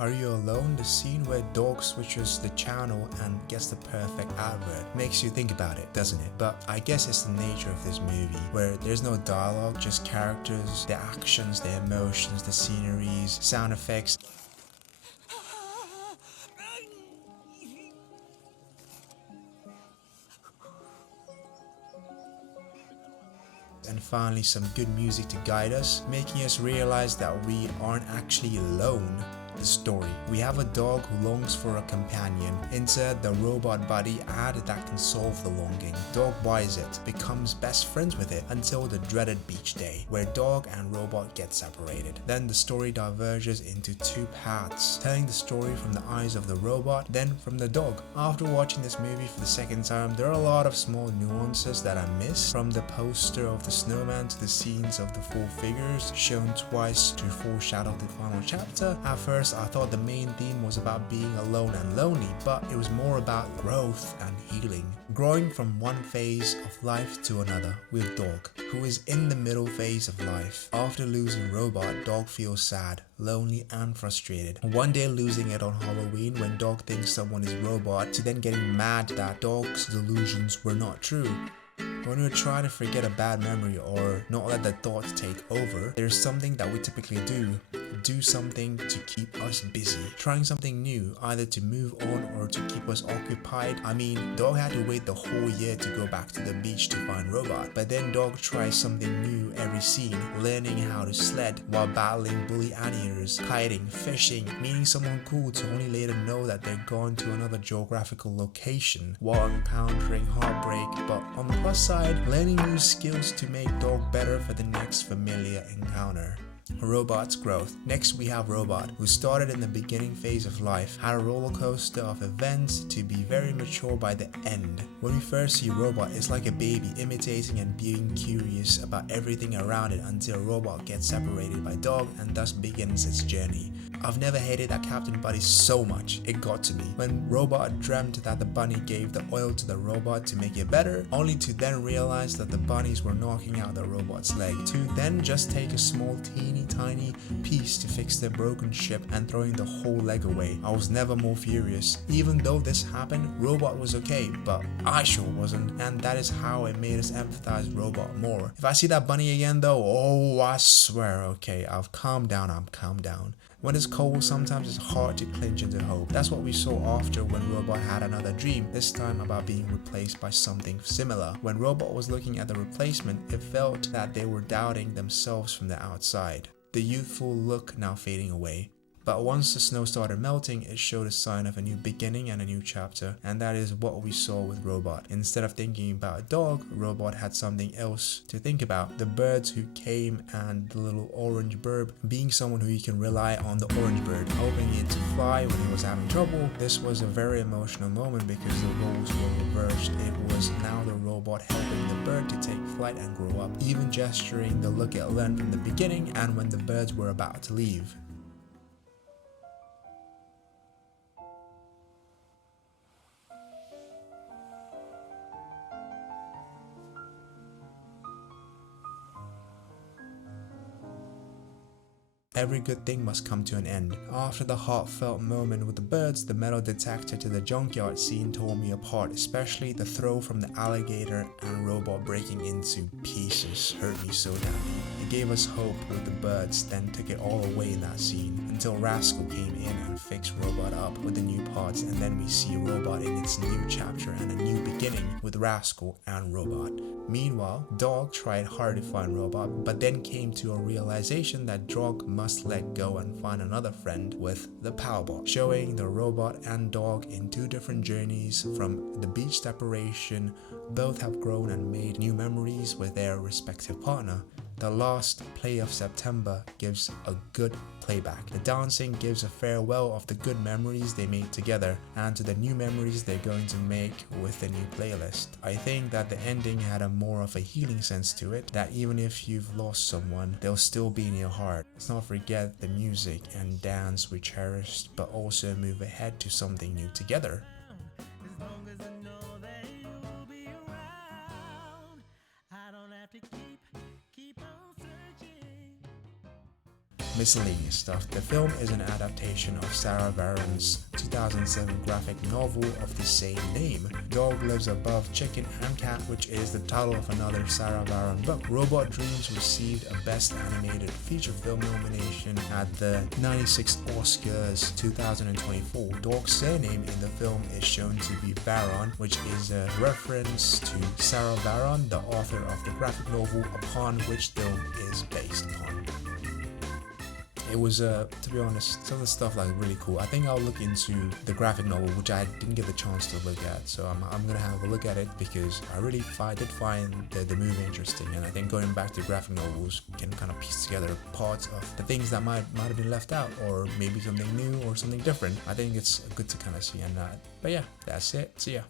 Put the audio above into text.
Are You Alone? The scene where dog switches the channel and gets the perfect advert makes you think about it, doesn't it? But I guess it's the nature of this movie, where there's no dialogue, just characters, the actions, the emotions, the sceneries, sound effects. And finally some good music to guide us, making us realize that we aren't actually alone. The story. We have a dog who longs for a companion. Insert the robot buddy ad that can solve the longing. Dog buys it, becomes best friends with it until the dreaded beach day, where dog and robot get separated. Then the story diverges into two paths, telling the story from the eyes of the robot, then from the dog. After watching this movie for the second time, there are a lot of small nuances that I missed, from the poster of the snowman to the scenes of the four figures shown twice to foreshadow the final chapter. At first I thought the main theme was about being alone and lonely, but it was more about growth and healing. Growing from one phase of life to another with Dog, who is in the middle phase of life. After losing Robot, Dog feels sad, lonely and frustrated. One day losing it on Halloween when Dog thinks someone is Robot, to then getting mad that Dog's delusions were not true. When we're trying to forget a bad memory or not let the thoughts take over, there's something that we typically do. Do something to keep us busy. Trying something new, either to move on or to keep us occupied. I mean, Dog had to wait the whole year to go back to the beach to find Robot. But then Dog tries something new every scene, learning how to sled while battling bully anteaters, kiting, fishing, meeting someone cool to only later know that they're gone to another geographical location, while encountering heartbreak. But on the plus side, learning new skills to make Dog better for the next familiar encounter. Robot's growth. Next we have Robot, who started in the beginning phase of life, had a roller coaster of events to be very mature by the end. When we first see Robot, it's like a baby imitating and being curious about everything around it until Robot gets separated by Dog and thus begins its journey. I've never hated that Captain Buddy so much, it got to me. When Robot dreamt that the bunny gave the oil to the robot to make it better, only to then realize that the bunnies were knocking out the robot's leg, to then just take a small teeny tiny piece to fix their broken ship and throwing the whole leg away. I was never more furious. Even though this happened, Robot was okay, but I sure wasn't, and that is how it made us empathize Robot more. If I see that bunny again though, oh I swear, okay, I've calmed down, I'm calmed down. When it's cold, sometimes it's hard to clinch into hope. That's what we saw after when Robot had another dream, this time about being replaced by something similar. When Robot was looking at the replacement, it felt that they were doubting themselves from the outside. The youthful look now fading away. But once the snow started melting, it showed a sign of a new beginning and a new chapter, and that is what we saw with Robot. Instead of thinking about a dog, Robot had something else to think about. The birds who came and the little orange bird being someone who he can rely on, the orange bird, helping it to fly when he was having trouble. This was a very emotional moment because the roles were reversed. It was now the robot helping the bird to take flight and grow up, even gesturing the look it learned from the beginning and when the birds were about to leave. Every good thing must come to an end. After the heartfelt moment with the birds, the metal detector to the junkyard scene tore me apart, especially the throw from the alligator and Robot breaking into pieces hurt me so badly. It gave us hope with the birds, then took it all away in that scene, until Rascal came in and fixed Robot up with the new parts, and then we see Robot in its new chapter and a new beginning with Rascal and Robot. Meanwhile, Dog tried hard to find Robot, but then came to a realization that Dog must let go and find another friend with the Powerbot, showing the Robot and Dog in two different journeys from the beach separation. Both have grown and made new memories with their respective partner. The last play of September gives a good playback. The dancing gives a farewell of the good memories they made together and to the new memories they're going to make with the new playlist. I think that the ending had a more of a healing sense to it, that even if you've lost someone, they'll still be in your heart. Let's not forget the music and dance we cherished, but also move ahead to something new together. As long as I know that you'll be around, I don't have to keep on searching. miscellaneous stuff. The film is an adaptation of Sarah Varon's 2007 graphic novel of the same name. Dog Lives Above Chicken and Cat, which is the title of another Sarah Varon book. Robot Dreams received a Best Animated Feature Film nomination at the 96th Oscars 2024. Dog's surname in the film is shown to be Varon, which is a reference to Sarah Varon, the author of the graphic novel upon which Dog is based upon. It was, to be honest, some of the stuff like really cool. I think I'll look into the graphic novel, which I didn't get the chance to look at. So I'm gonna have a look at it because I did find the movie interesting, and I think going back to graphic novels can kind of piece together parts of the things that might have been left out, or maybe something new or something different. I think it's good to kind of see. And but yeah, that's it. See ya.